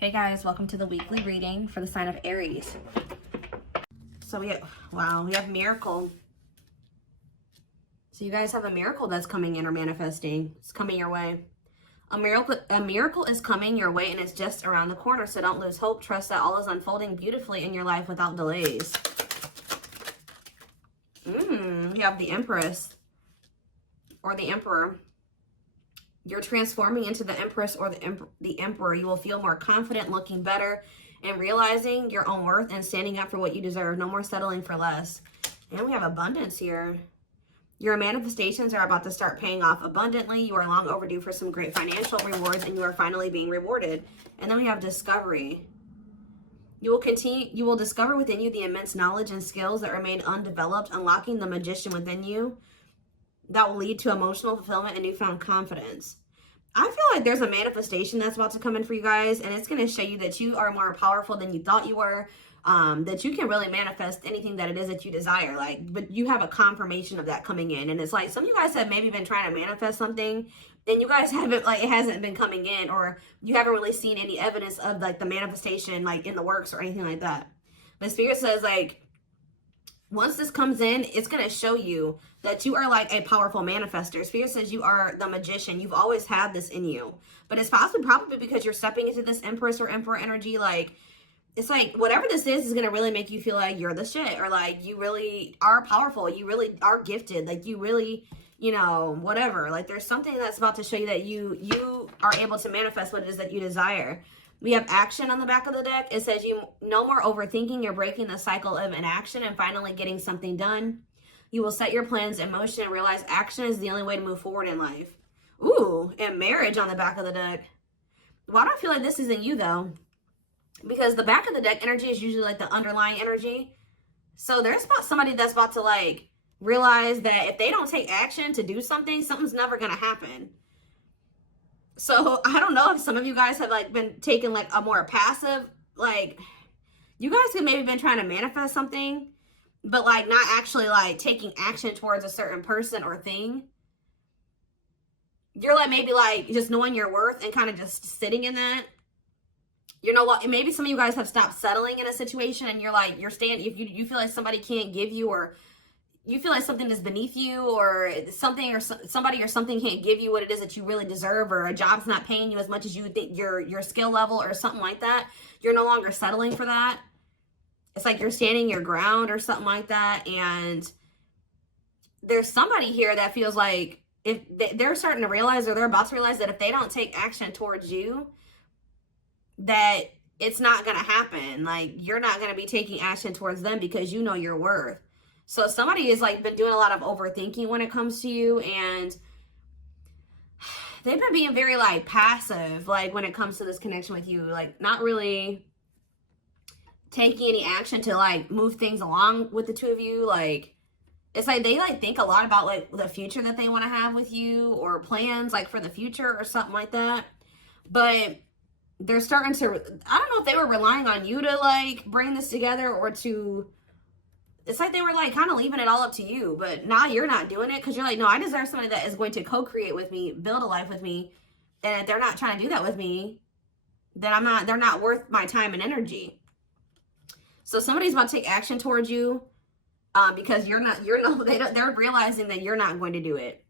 Hey guys, welcome to the weekly reading for the sign of Aries. So we have miracle. So you guys have a miracle that's coming in or manifesting. It's coming your way. A miracle is coming your way and it's just around the corner. So don't lose hope. Trust that all is unfolding beautifully in your life without delays. You have the Empress or the Emperor. You're transforming into the Empress or the Emperor. You will feel more confident, looking better, and realizing your own worth and standing up for what you deserve. No more settling for less. And we have abundance here. Your manifestations are about to start paying off abundantly. You are long overdue for some great financial rewards, and you are finally being rewarded. And then we have discovery. You will discover within you the immense knowledge and skills that remain undeveloped, unlocking the magician within you. That will lead to emotional fulfillment and newfound confidence. I feel like there's a manifestation that's about to come in for you guys, and it's going to show you that you are more powerful than you thought you were, that you can really manifest anything that it is that you desire. But you have a confirmation of that coming in, and it's like some of you guys have maybe been trying to manifest something, and you guys haven't, it hasn't been coming in, or you haven't really seen any evidence of the manifestation in the works or anything like that. But Spirit says once this comes in, it's going to show you that you are a powerful manifester. Spirit says you are the magician. You've always had this in you. But it's probably because you're stepping into this Empress or Emperor energy. It's whatever this is going to really make you feel like you're the shit. Or you really are powerful. You really are gifted. You really, whatever. There's something that's about to show you that you are able to manifest what it is that you desire. We have action on the back of the deck. It says no more overthinking. You're breaking the cycle of inaction and finally getting something done. You will set your plans in motion and realize action is the only way to move forward in life. Ooh, and marriage on the back of the deck. Well, I don't feel like this isn't you though. Because the back of the deck energy is usually the underlying energy. So there's somebody that's about to realize that if they don't take action to do something, something's never going to happen. So I don't know if some of you guys have been taking a more passive, you guys have maybe been trying to manifest something, but not actually taking action towards a certain person or thing. You're maybe just knowing your worth and kind of just sitting in that. Maybe some of you guys have stopped settling in a situation and you're staying, if you feel like somebody can't give you, or you feel like something is beneath you, or something or somebody or something can't give you what it is that you really deserve, or a job's not paying you as much as you think your skill level or something like that. You're no longer settling for that. It's you're standing your ground or something like that. And there's somebody here that feels like if they're starting to realize, or they're about to realize, that if they don't take action towards you, that it's not going to happen. You're not going to be taking action towards them because you know your worth. So somebody has been doing a lot of overthinking when it comes to you, and they've been being very passive when it comes to this connection with you, not really taking any action to move things along with the two of you. It's they think a lot about the future that they want to have with you, or plans for the future or something like that. But they're starting to, I don't know if they were relying on you to bring this together, or to, it's they were kind of leaving it all up to you, but now you're not doing it because you're no, I deserve somebody that is going to co-create with me, build a life with me. And if they're not trying to do that with me, then they're not worth my time and energy. So somebody's about to take action towards you because they're realizing that you're not going to do it.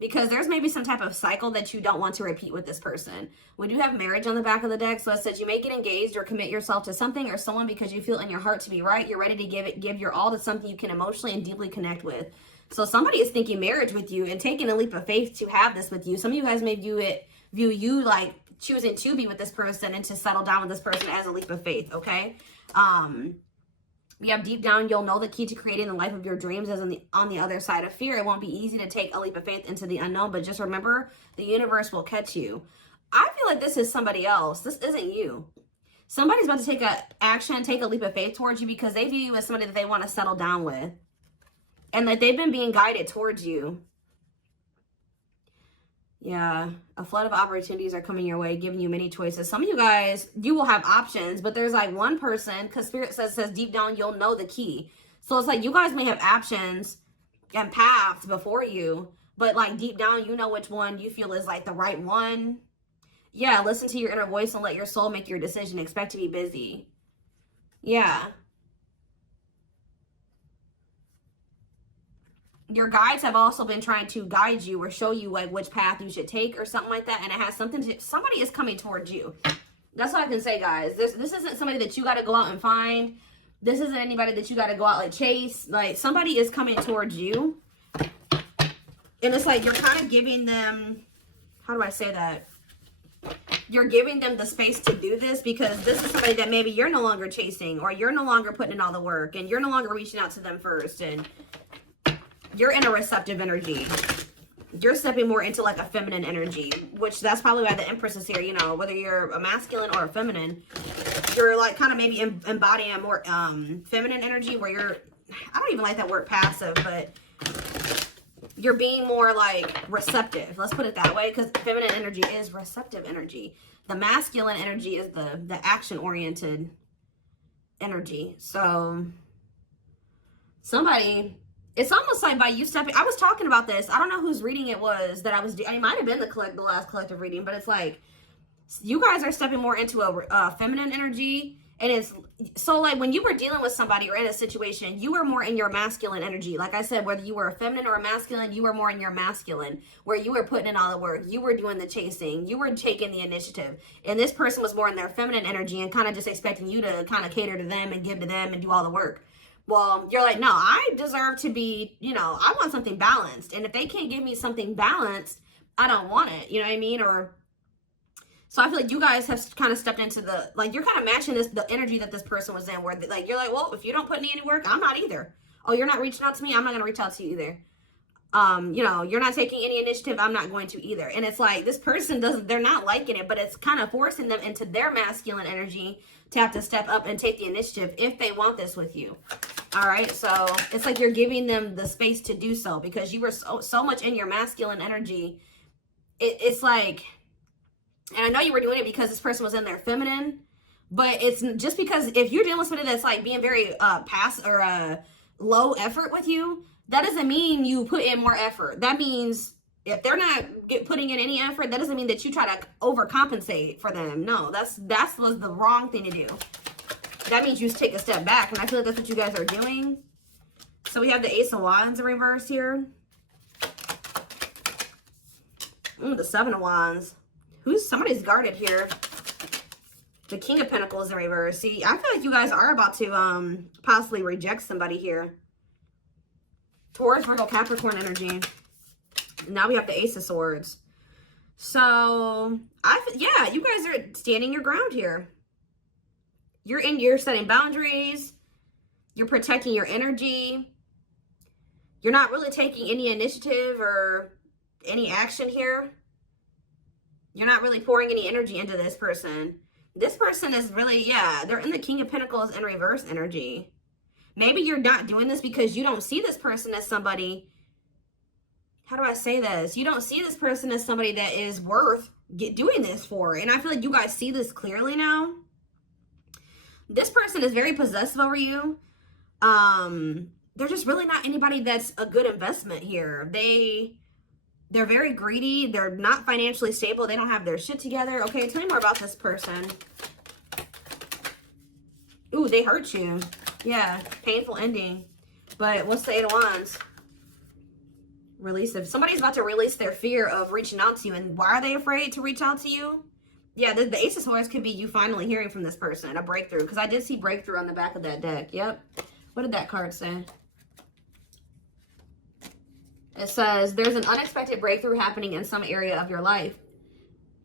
Because there's maybe some type of cycle that you don't want to repeat with this person. We do have marriage on the back of the deck. So it says you may get engaged or commit yourself to something or someone because you feel in your heart to be right. You're ready to give your all to something you can emotionally and deeply connect with. So somebody is thinking marriage with you and taking a leap of faith to have this with you. Some of you guys may view you choosing to be with this person and to settle down with this person as a leap of faith, okay? We have deep down, you'll know the key to creating the life of your dreams is on the other side of fear. It won't be easy to take a leap of faith into the unknown, but just remember, the universe will catch you. I feel like this is somebody else. This isn't you. Somebody's about to take take a leap of faith towards you because they view you as somebody that they want to settle down with. And that they've been being guided towards you. Yeah, a flood of opportunities are coming your way, giving you many choices. Some of you guys, you will have options, but there's one person, because Spirit says deep down, you'll know the key. So it's you guys may have options and paths before you, but deep down, you know which one you feel is the right one. Yeah, listen to your inner voice and let your soul make your decision. Expect to be busy. Yeah. Your guides have also been trying to guide you or show you like which path you should take or something like that. And it has something to, somebody is coming towards you. That's all I can say, guys. This isn't somebody that you got to go out and find. This isn't anybody that you got to go out like chase. Like, somebody is coming towards you. And it's like you're kind of giving them, how do I say that? You're giving them the space to do this because this is somebody that maybe you're no longer chasing, or you're no longer putting in all the work, and you're no longer reaching out to them first, and you're in a receptive energy. You're stepping more into like a feminine energy, which that's probably why the Empress is here. You know, whether you're a masculine or a feminine, you're like kind of maybe embodying a more feminine energy where you're, I don't even like that word passive, but you're being more like receptive. Let's put it that way, because feminine energy is receptive energy. The masculine energy is the action-oriented energy. So somebody, it's almost like by you stepping, I was talking about this. I don't know whose reading it was that I was doing. It might have been the last collective reading, but it's like you guys are stepping more into a feminine energy. And it's so like when you were dealing with somebody or in a situation, you were more in your masculine energy. Like I said, whether you were a feminine or a masculine, you were more in your masculine, where you were putting in all the work. You were doing the chasing. You were taking the initiative. And this person was more in their feminine energy and kind of just expecting you to kind of cater to them and give to them and do all the work. Well, you're like, no, I deserve to be, you know, I want something balanced. And if they can't give me something balanced, I don't want it. You know what I mean? Or so I feel like you guys have kind of stepped into the, like, you're kind of matching the energy that this person was in, where like, you're like, well, if you don't put in any work, I'm not either. Oh, you're not reaching out to me, I'm not going to reach out to you either. You know, you're not taking any initiative, I'm not going to either. And it's like, this person they're not liking it, but it's kind of forcing them into their masculine energy to have to step up and take the initiative if they want this with you. All right. So it's like you're giving them the space to do so because you were so much in your masculine energy. It's like, and I know you were doing it because this person was in their feminine, but it's just because if you're dealing with somebody that's like being very low effort with you, that doesn't mean you put in more effort. That means if they're not putting in any effort, that doesn't mean that you try to overcompensate for them. No, that was the wrong thing to do. That means you take a step back, and I feel like that's what you guys are doing. So we have the Ace of Wands in reverse here. The Seven of Wands. Somebody's guarded here. The King of Pentacles in reverse. See, I feel like you guys are about to possibly reject somebody here. Taurus, Virgo, Capricorn energy. Now we have the Ace of Swords. So, yeah, you guys are standing your ground here. You're setting boundaries. You're protecting your energy. You're not really taking any initiative or any action here. You're not really pouring any energy into this person. This person is really, yeah, they're in the King of Pentacles in reverse energy. Maybe you're not doing this because you don't see this person as somebody, how do I say this? You don't see this person as somebody that is worth doing this for. And I feel like you guys see this clearly now. This person is very possessive over you. They're just really not anybody that's a good investment here. They're very greedy. They're not financially stable. They don't have their shit together. Okay, tell me more about this person. Ooh, they hurt you. Yeah, painful ending. But what's the Eight of Wands? Release it. Somebody's about to release their fear of reaching out to you. And why are they afraid to reach out to you? Yeah, the Ace of Swords could be you finally hearing from this person. A breakthrough. Because I did see breakthrough on the back of that deck. Yep. What did that card say? It says, there's an unexpected breakthrough happening in some area of your life.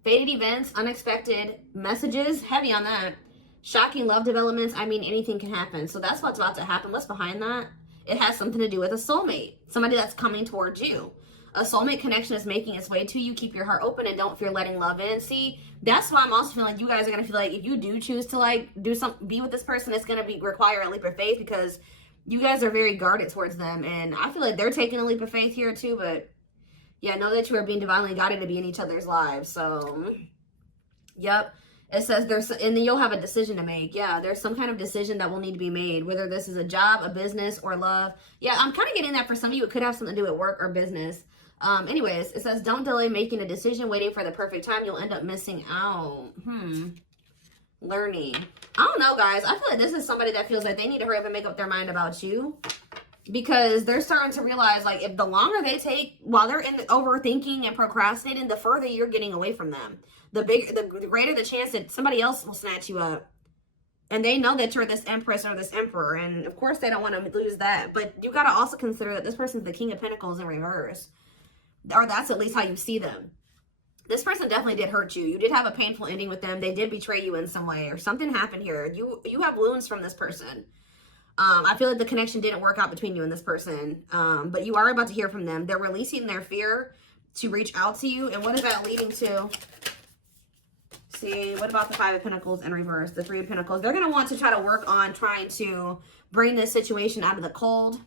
Fated events, unexpected messages, heavy on that. Shocking love developments, I mean, anything can happen. So that's what's about to happen. What's behind that? It has something to do with a soulmate. Somebody that's coming towards you. A soulmate connection is making its way to you. Keep your heart open and don't fear letting love in. See, that's why I'm also feeling like you guys are going to feel like if you do choose to like be with this person, it's going to require a leap of faith because you guys are very guarded towards them. And I feel like they're taking a leap of faith here too. But yeah, know that you are being divinely guided to be in each other's lives. So, yep. It says and then you'll have a decision to make. Yeah, there's some kind of decision that will need to be made, whether this is a job, a business, or love. Yeah, I'm kind of getting that for some of you. It could have something to do with work or business. Anyways, it says, don't delay making a decision, waiting for the perfect time. You'll end up missing out. Learning. I don't know, guys. I feel like this is somebody that feels like they need to hurry up and make up their mind about you. Because they're starting to realize, like, if the longer they take while they're in the overthinking and procrastinating, the further you're getting away from them. The greater the chance that somebody else will snatch you up. And they know that you're this empress or this emperor. And, of course, they don't want to lose that. But you got to also consider that this person's the King of Pentacles in reverse. Or that's at least how you see them. This person definitely did hurt you. You did have a painful ending with them. They did betray you in some way. Or something happened here. You have wounds from this person. I feel like the connection didn't work out between you and this person. But you are about to hear from them. They're releasing their fear to reach out to you. And what is that leading to? See, what about the Five of Pentacles in reverse? The Three of Pentacles. They're going to want to try to work on trying to bring this situation out of the cold.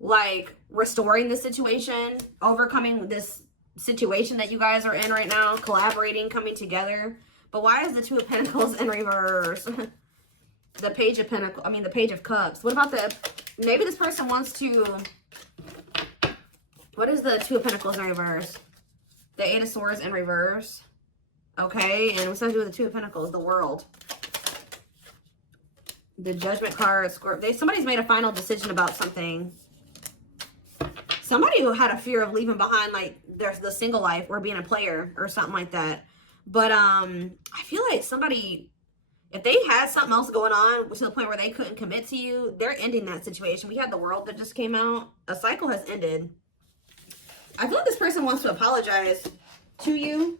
Like, restoring the situation. Overcoming this situation that you guys are in right now. Collaborating, coming together. But why is the Two of Pentacles in reverse? The Page of Pentacles, I mean the Page of Cups. What about maybe this person wants to, what is the Two of Pentacles in reverse? The Eight of Swords in reverse. Okay, and what's that to do with the Two of Pentacles? The World. The Judgment card, somebody's made a final decision about something. Somebody who had a fear of leaving behind, like, the single life or being a player or something like that. But, I feel like somebody, if they had something else going on to the point where they couldn't commit to you, they're ending that situation. We had the World that just came out. A cycle has ended. I feel like this person wants to apologize to you.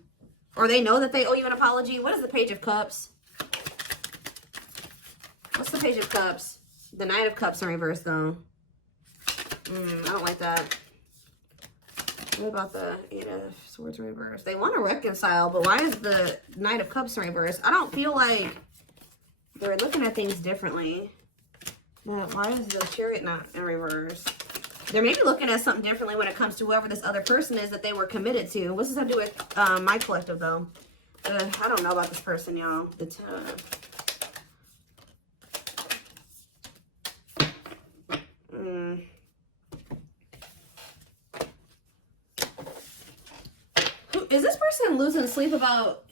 Or they know that they owe you an apology. What is the Page of Cups? What's the Page of Cups? The Knight of Cups in reverse, though. I don't like that. What about the Eight of Swords in reverse? They want to reconcile, but why is the Knight of Cups in reverse? I don't feel like they're looking at things differently. Why is the Chariot not in reverse? They're maybe looking at something differently when it comes to whoever this other person is that they were committed to. What's this have to do with my collective, though? I don't know about this person, y'all. Is this person losing sleep about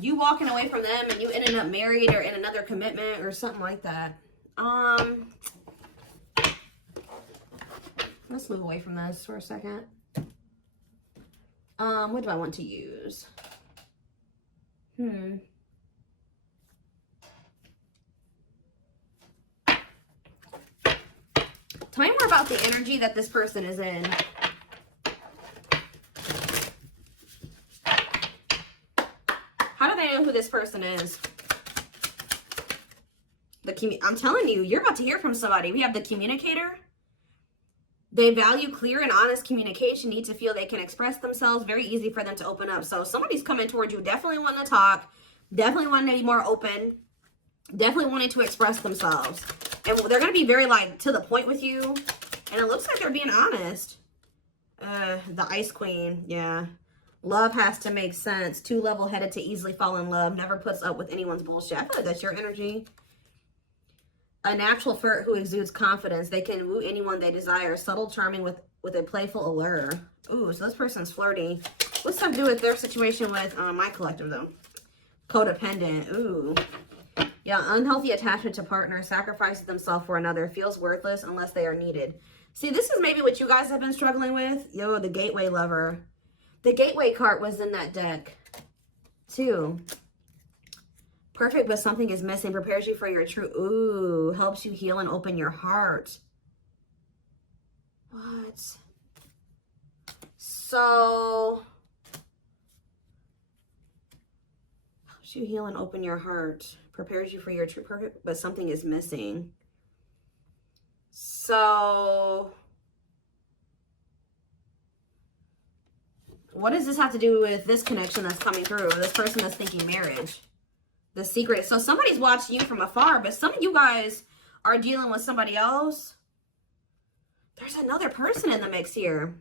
you walking away from them and you ending up married or in another commitment or something like that? Let's move away from this for a second. What do I want to use? Tell me more about the energy that this person is in. How do they know who this person is? I'm telling you, you're about to hear from somebody. We have the Communicator. They value clear and honest communication, need to feel they can express themselves. Very easy for them to open up. So somebody's coming towards you, definitely wanting to talk, definitely wanting to be more open, definitely wanting to express themselves. And they're going to be very, like, to the point with you. And it looks like they're being honest. The Ice Queen, yeah. Love has to make sense. Too level-headed to easily fall in love. Never puts up with anyone's bullshit. I feel like that's your energy. A natural flirt who exudes confidence. They can woo anyone they desire. Subtle, charming with a playful allure. Ooh, so this person's flirty. What's that to do with their situation with my collective, though? Codependent. Ooh. Yeah, unhealthy attachment to partner. Sacrifices themselves for another. Feels worthless unless they are needed. See, this is maybe what you guys have been struggling with. Yo, the Gateway Lover. The Gateway card was in that deck, too. Perfect, but something is missing. Prepares you for your true... Ooh, helps you heal and open your heart. What? So... helps you heal and open your heart. Prepares you for your true perfect, but something is missing. So... what does this have to do with this connection that's coming through? This person that's thinking marriage. The secret. So somebody's watching you from afar, but some of you guys are dealing with somebody else. There's another person in the mix here.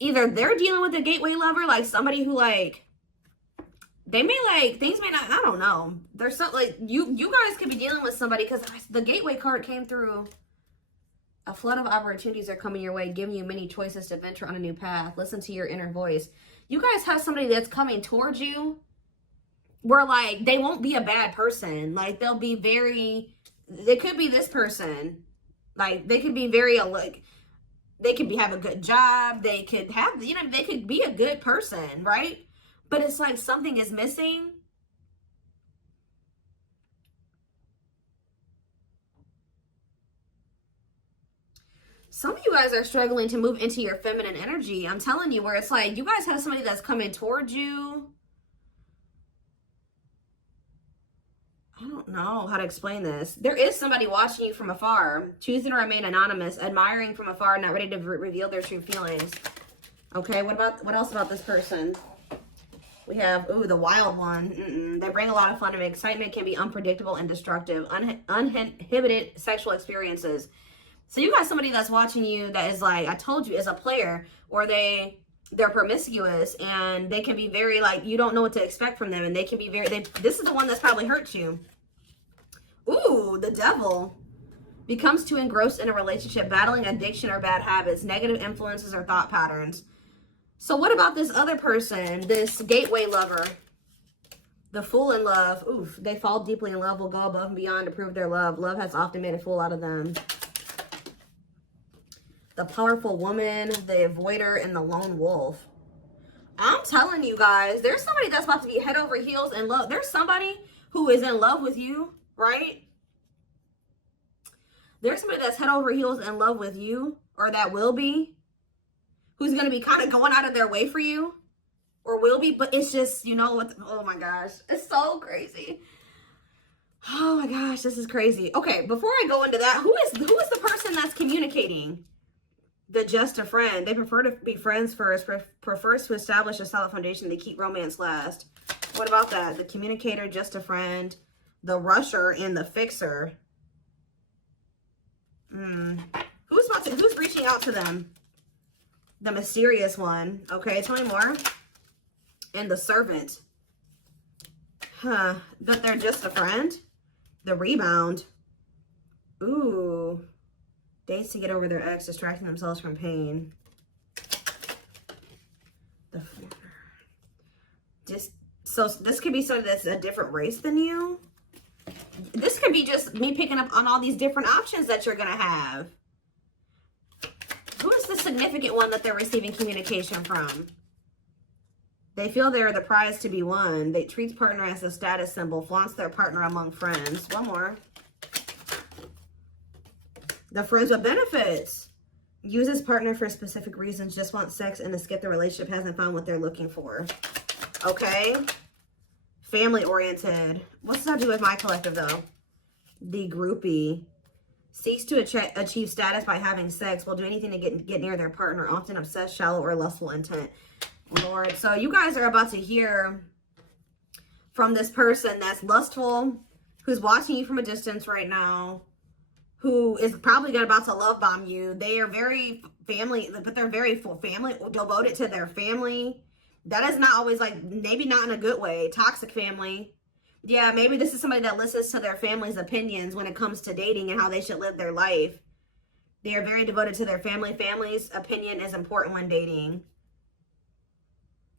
Either they're dealing with a Gateway Lover, like somebody who, like, they may, like, things may not, I don't know. There's something, like, you guys could be dealing with somebody because the Gateway card came through. A flood of opportunities are coming your way, giving you many choices to venture on a new path. Listen to your inner voice. You guys have somebody that's coming towards you where, like, they won't be a bad person. Like, they'll be very, they could be this person. Like, they could be very, like, they could have a good job. They could have, you know, they could be a good person, right? But it's like something is missing. Some of you guys are struggling to move into your feminine energy. I'm telling you, where it's like you guys have somebody that's coming towards you. I don't know how to explain this. There is somebody watching you from afar, choosing to remain anonymous, admiring from afar, not ready to reveal their true feelings. Okay, what else about this person? We have, ooh, the wild one. They bring a lot of fun and excitement, can be unpredictable and destructive. Uninhibited sexual experiences. So you got somebody that's watching you that is like, I told you, is a player, or they're promiscuous, and they can be very, like, you don't know what to expect from them, and they can be very, this is the one that's probably hurt you. Ooh, the devil. Becomes too engrossed in a relationship, battling addiction or bad habits, negative influences or thought patterns. So what about this other person, this gateway lover? The fool in love. Oof, they fall deeply in love, will go above and beyond to prove their love. Love has often made a fool out of them. The powerful woman, the avoider, and the lone wolf. I'm telling you guys, there's somebody that's about to be head over heels in love. There's somebody who is in love with you, right? There's somebody that's head over heels in love with you, or that will be, who's going to be kind of going out of their way for you, or will be, but it's just, you know what, oh my gosh, it's so crazy. Oh my gosh, this is crazy. Okay, before I go into that, who is the person that's communicating? The just a friend. They prefer to be friends first, prefers to establish a solid foundation. They keep romance last. What about that? The communicator, just a friend, the rusher, and the fixer. Who's reaching out to them? The mysterious one. Okay, tell me more. And the servant. Huh. But they're just a friend. The rebound. Ooh. Dates to get over their ex, distracting themselves from pain. So this could be somebody that's a different race than you. This could be just me picking up on all these different options that you're going to have. Who is the significant one that they're receiving communication from? They feel they're the prize to be won. They treat partner as a status symbol, flaunts their partner among friends. One more. The friends with benefits. Uses partner for specific reasons, just want sex and to skip the relationship, hasn't found what they're looking for. Okay. Family oriented. What's that do with my collective though? The groupie. Seeks to achieve status by having sex. Will do anything to get near their partner. Often obsessed, shallow, or lustful intent. Lord. So you guys are about to hear from this person that's lustful, who's watching you from a distance right now, who is probably about to love bomb you. They are very family, but they're very family, devoted to their family. That is not always, like, maybe not in a good way. Toxic family. Yeah, maybe this is somebody that listens to their family's opinions when it comes to dating and how they should live their life. They are very devoted to their family. Family's opinion is important when dating.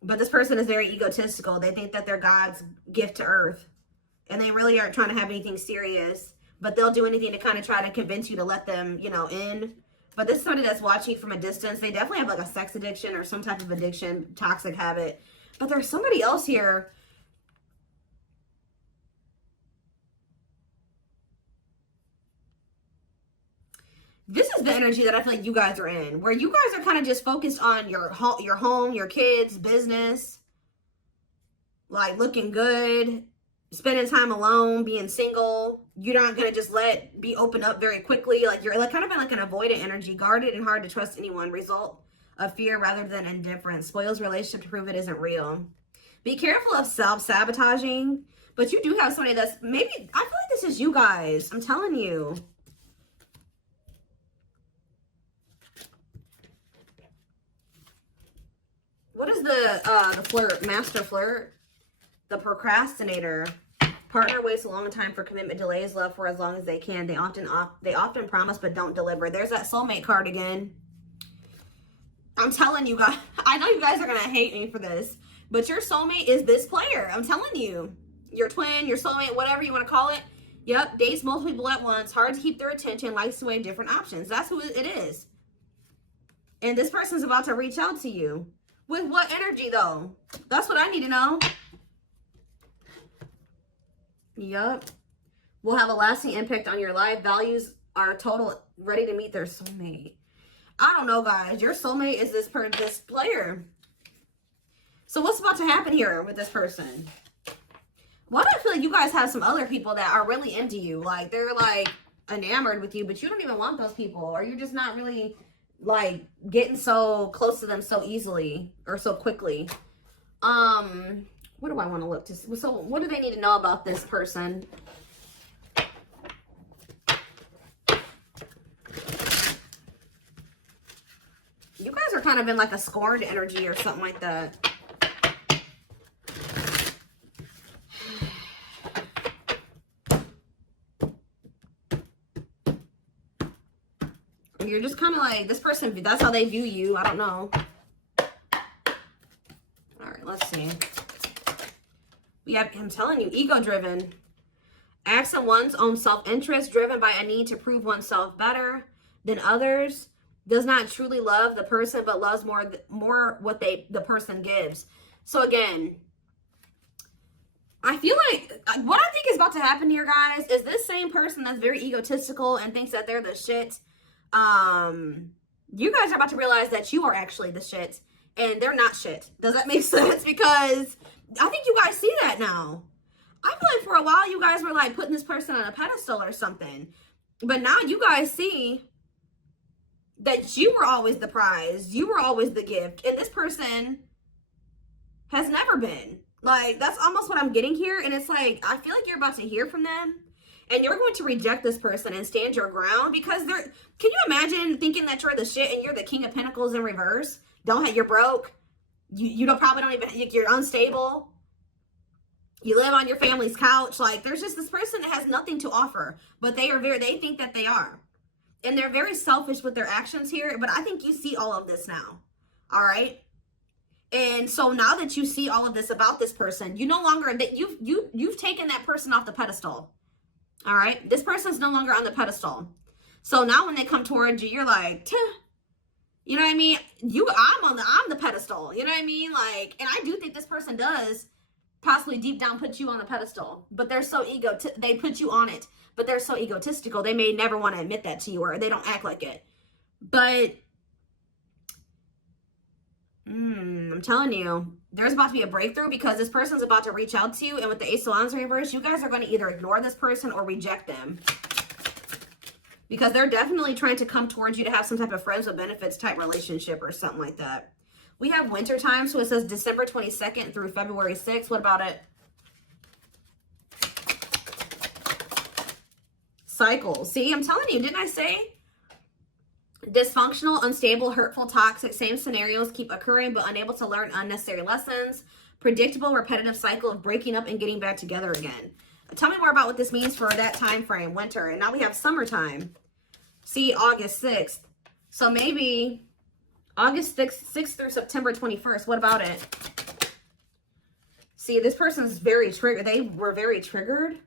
But this person is very egotistical. They think that they're God's gift to earth. And they really aren't trying to have anything serious. But they'll do anything to kind of try to convince you to let them, you know, in. But this is somebody that's watching you from a distance. They definitely have like a sex addiction or some type of addiction, toxic habit. But there's somebody else here. This is the energy that I feel like you guys are in, where you guys are kind of just focused on your home, your kids, business, like looking good, spending time alone, being single. You're not going to just be open up very quickly. Like you're like kind of in like an avoidant energy, guarded and hard to trust anyone. Result of fear rather than indifference. Spoils relationship to prove it isn't real. Be careful of self-sabotaging, but you do have somebody that's maybe, I feel like this is you guys. I'm telling you. What is the flirt, master flirt? The procrastinator. Partner waits a long time for commitment, delays love for as long as they can. They often promise but don't deliver. There's that soulmate card again. I'm telling you guys, I know you guys are going to hate me for this, but your soulmate is this player. I'm telling you. Your twin, your soulmate, whatever you want to call it. Yep, dates multiple people at once, hard to keep their attention, likes to weigh different options. That's who it is. And this person's about to reach out to you. With what energy, though? That's what I need to know. Yep. Will have a lasting impact on your life. Values are total, ready to meet their soulmate. I don't know, guys. Your soulmate is this player. So what's about to happen here with this person? Why do I feel like you guys have some other people that are really into you? Like, they're, like, enamored with you, but you don't even want those people. Or you're just not really, like, getting so close to them so easily or so quickly. What do I want to look to? So what do they need to know about this person? You guys are kind of in like a scorned energy or something like that. You're just kind of like, this person, that's how they view you. I don't know. All right, let's see. We have him telling you, ego-driven. Acts on one's own self-interest, driven by a need to prove oneself better than others. Does not truly love the person, but loves more what the person gives. So again, I feel like what I think is about to happen here, guys, is this same person that's very egotistical and thinks that they're the shit. You guys are about to realize that you are actually the shit and they're not shit. Does that make sense? Because I think you guys see that now. I feel like for a while you guys were like putting this person on a pedestal or something. But now you guys see that you were always the prize. You were always the gift. And this person has never been. Like, that's almost what I'm getting here. And it's like, I feel like you're about to hear from them. And you're going to reject this person and stand your ground. Because they're, can you imagine thinking that you're the shit and you're the King of Pentacles in reverse? You're broke. You probably don't even, you're unstable. You live on your family's couch. Like, there's just this person that has nothing to offer. But they think that they are. And they're very selfish with their actions here. But I think you see all of this now. All right? And so now that you see all of this about this person, you no longer, that you've taken that person off the pedestal. All right? This person's no longer on the pedestal. So now when they come towards you, you're like, Tuh. You know what I mean? I'm the pedestal. You know what I mean? Like, and I do think this person does possibly deep down put you on the pedestal. But they're so they put you on it. But they're so egotistical, they may never want to admit that to you, or they don't act like it. But I'm telling you, there's about to be a breakthrough because this person's about to reach out to you. And with the Ace of Wands in reverse, you guys are going to either ignore this person or reject them. Because they're definitely trying to come towards you to have some type of friends with benefits type relationship or something like that. We have winter time, so it says December 22nd through February 6th. What about it? Cycle. See, I'm telling you, didn't I say? Dysfunctional, unstable, hurtful, toxic, same scenarios keep occurring but unable to learn unnecessary lessons. Predictable, repetitive cycle of breaking up and getting back together again. Tell me more about what this means for that time frame, winter. And now we have summertime. See, August 6th. So maybe August 6th through September 21st. What about it? See, this person's very triggered. They were very triggered.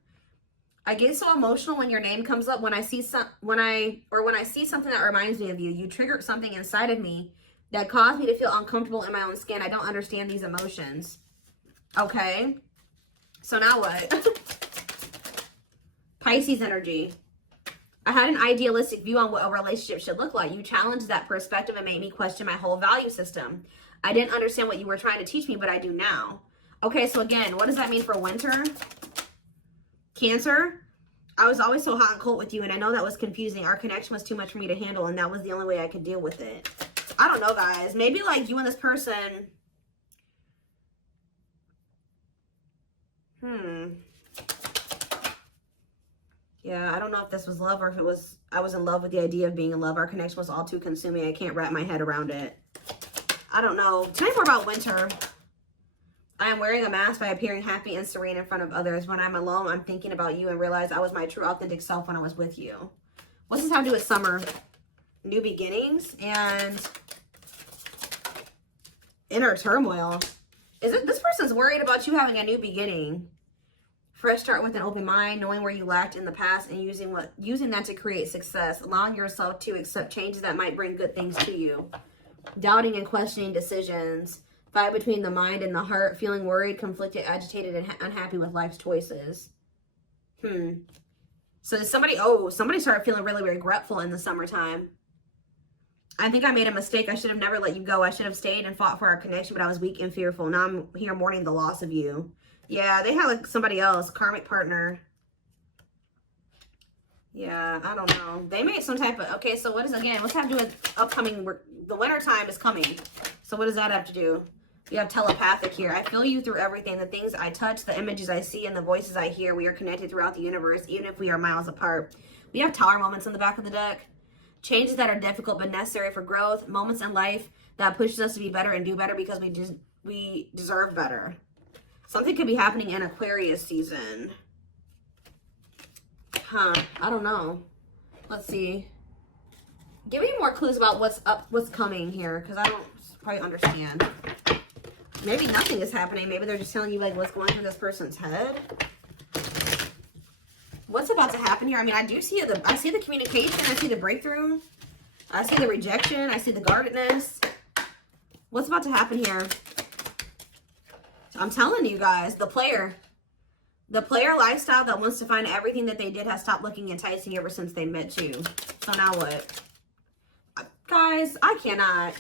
I get so emotional when your name comes up. When I see something that reminds me of you. You triggered something inside of me that caused me to feel uncomfortable in my own skin. I don't understand these emotions. Okay. So now what? Pisces energy. I had an idealistic view on what a relationship should look like. You challenged that perspective and made me question my whole value system. I didn't understand what you were trying to teach me, but I do now. Okay, so again, what does that mean for winter? Cancer. I was always so hot and cold with you, and I know that was confusing. Our connection was too much for me to handle, and that was the only way I could deal with it. I don't know, guys. Maybe like you and this person. Yeah, I don't know if this was love or if it was, I was in love with the idea of being in love. Our connection was all too consuming. I can't wrap my head around it. I don't know. Tell me more about winter. I am wearing a mask by appearing happy and serene in front of others. When I'm alone, I'm thinking about you and realize I was my true authentic self when I was with you. What's this have to do with summer? New beginnings and inner turmoil. Is it this person's worried about you having a new beginning? Fresh start with an open mind, knowing where you lacked in the past and using that to create success, allowing yourself to accept changes that might bring good things to you. Doubting and questioning decisions. Fight between the mind and the heart, feeling worried, conflicted, agitated, and unhappy with life's choices. So somebody started feeling really regretful in the summertime. I think I made a mistake. I should have never let you go. I should have stayed and fought for our connection, but I was weak and fearful. Now I'm here mourning the loss of you. Yeah, they had like somebody else, karmic partner. Yeah, I don't know. They made some type of, okay, so what is, again, what's that to do with upcoming, the winter time is coming. So what does that have to do? We have telepathic here. I feel you through everything. The things I touch, the images I see, and the voices I hear. We are connected throughout the universe, even if we are miles apart. We have tower moments in the back of the deck. Changes that are difficult but necessary for growth. Moments in life that pushes us to be better and do better because we deserve better. Something could be happening in Aquarius season. I don't know. Let's see. Give me more clues about what's coming here, because I don't quite understand. Maybe nothing is happening. Maybe they're just telling you like what's going through this person's head. What's about to happen here? I mean, I see the communication. I see the breakthrough. I see the rejection. I see the guardedness. What's about to happen here? I'm telling you guys, the player lifestyle that wants to find everything that they did has stopped looking enticing ever since they met you. So now what? Guys, I cannot.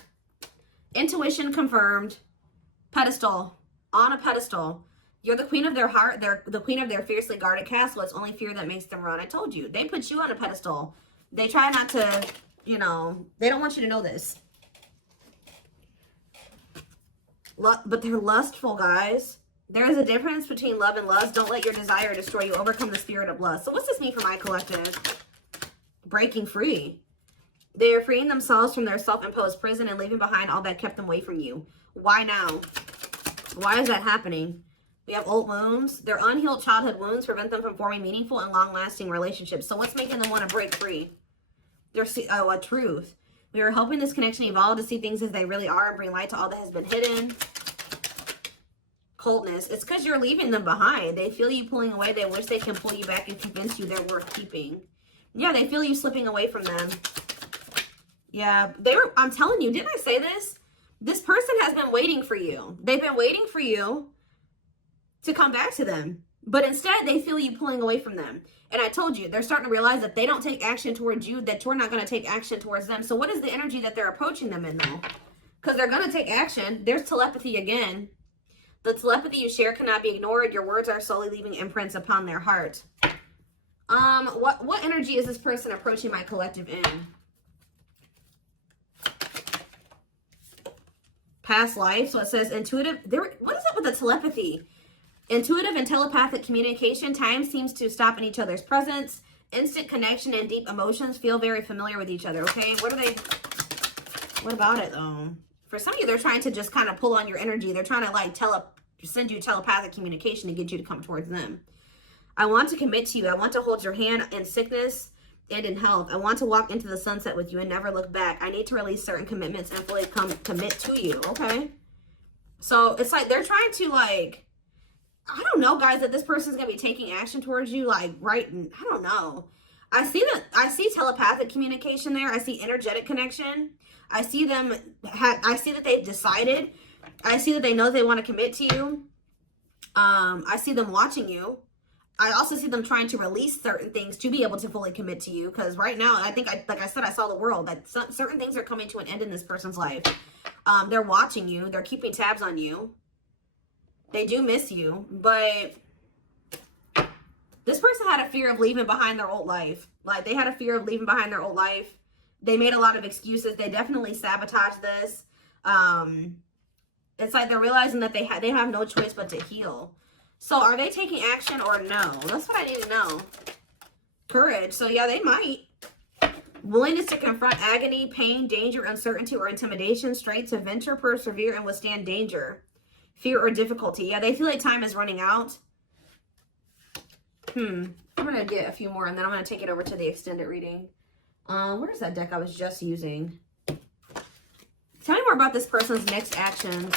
Intuition confirmed. Pedestal. On a pedestal. You're the queen of their heart. They're the queen of their fiercely guarded castle. It's only fear that makes them run. I told you. They put you on a pedestal. They try not to, you know, they don't want you to know this. But they're lustful, guys. There is a difference between love and lust. Don't let your desire destroy you. Overcome the spirit of lust. So what's this mean for my collective? Breaking free. They are freeing themselves from their self-imposed prison and leaving behind all that kept them away from you. Why now? Why is that happening? We have old wounds. Their unhealed childhood wounds prevent them from forming meaningful and long-lasting relationships. So what's making them want to break free? There's a truth. We are helping this connection evolve to see things as they really are and bring light to all that has been hidden. Coldness. It's because you're leaving them behind. They feel you pulling away. They wish they can pull you back and convince you they're worth keeping. Yeah, they feel you slipping away from them. Yeah, I'm telling you, didn't I say this? This person has been waiting for you. They've been waiting for you to come back to them. But instead, they feel you pulling away from them. And I told you, they're starting to realize that they don't take action towards you, that you're not going to take action towards them. So what is the energy that they're approaching them in, though? Because they're going to take action. There's telepathy again. The telepathy you share cannot be ignored. Your words are slowly leaving imprints upon their heart. What energy is this person approaching my collective in? Past life. So it says intuitive. What is up with the telepathy? Intuitive and telepathic communication. Time seems to stop in each other's presence. Instant connection and deep emotions feel very familiar with each other. Okay, what about it though? For some of you, they're trying to just kind of pull on your energy. They're trying to like send you telepathic communication to get you to come towards them. I want to commit to you. I want to hold your hand in sickness and in health. I want to walk into the sunset with you and never look back. I need to release certain commitments and fully commit to you. Okay. So it's like they're trying to like, I don't know, guys, that this person's going to be taking action towards you. Like, right. I don't know. I see telepathic communication there. I see energetic connection. I see them. I see that they've decided. I see that they know they want to commit to you. I see them watching you. I also see them trying to release certain things to be able to fully commit to you. Because right now, I think, like I said, I saw the world. That certain things are coming to an end in this person's life. They're watching you. They're keeping tabs on you. They do miss you. But this person had a fear of leaving behind their old life. Like, they had a fear of leaving behind their old life. They made a lot of excuses. They definitely sabotaged this. It's like they're realizing that they have no choice but to heal. So are they taking action or no? That's what I need to know. Courage. So yeah, they might. Willingness to confront agony, pain, danger, uncertainty, or intimidation. Strength to venture, persevere, and withstand danger. fear or difficulty. Yeah, they feel like time is running out. I'm going to get a few more and then I'm going to take it over to the extended reading. Where's that deck I was just using? Tell me more about this person's next actions.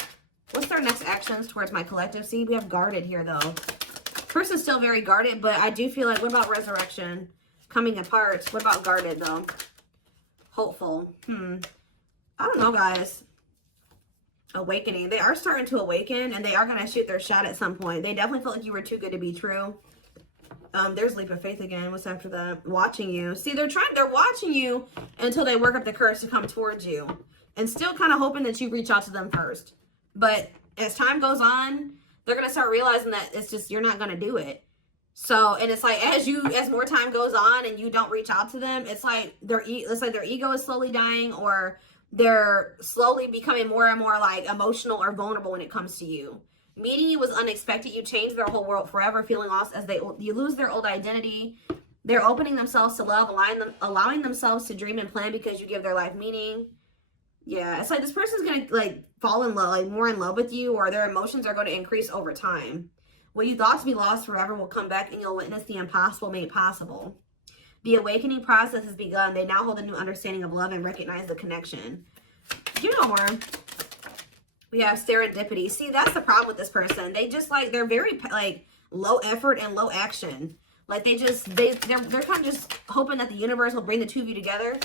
What's their next actions towards my collective? See, we have guarded here, though. Person's still very guarded, but I do feel like, what about resurrection? Coming apart. What about guarded, though? Hopeful. I don't know, guys. Awakening. They are starting to awaken, and they are going to shoot their shot at some point. They definitely felt like you were too good to be true. There's leap of faith again. What's after that? Watching you. See, they're watching you until they work up the courage to come towards you. And still kind of hoping that you reach out to them first. But as time goes on, they're going to start realizing that it's just, you're not going to do it. So, and it's like, as more time goes on and you don't reach out to them, it's like their ego is slowly dying, or they're slowly becoming more and more like emotional or vulnerable when it comes to you. Meeting you was unexpected. You changed their whole world forever, feeling lost as you lose their old identity. They're opening themselves to love, allowing themselves to dream and plan because you give their life meaning. Yeah, it's like this person's going to like fall in love, like more in love with you, or their emotions are going to increase over time. What you thought to be lost forever will come back and you'll witness the impossible made possible. The awakening process has begun. They now hold a new understanding of love and recognize the connection. You know more. We have serendipity. See, that's the problem with this person. They just like, they're very like low effort and low action. Like they're kind of just hoping that the universe will bring the two of you together.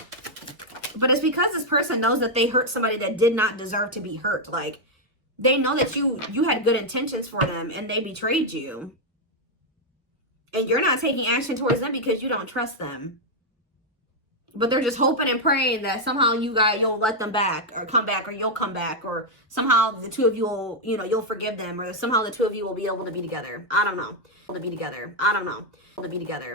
But it's because this person knows that they hurt somebody that did not deserve to be hurt. Like, they know that you had good intentions for them and they betrayed you. And you're not taking action towards them because you don't trust them. But they're just hoping and praying that somehow you'll let them back or come back, or you'll come back, or somehow the two of you will, you'll forgive them, or somehow the two of you will be able to be together. I don't know. To be together. I don't know. To be together.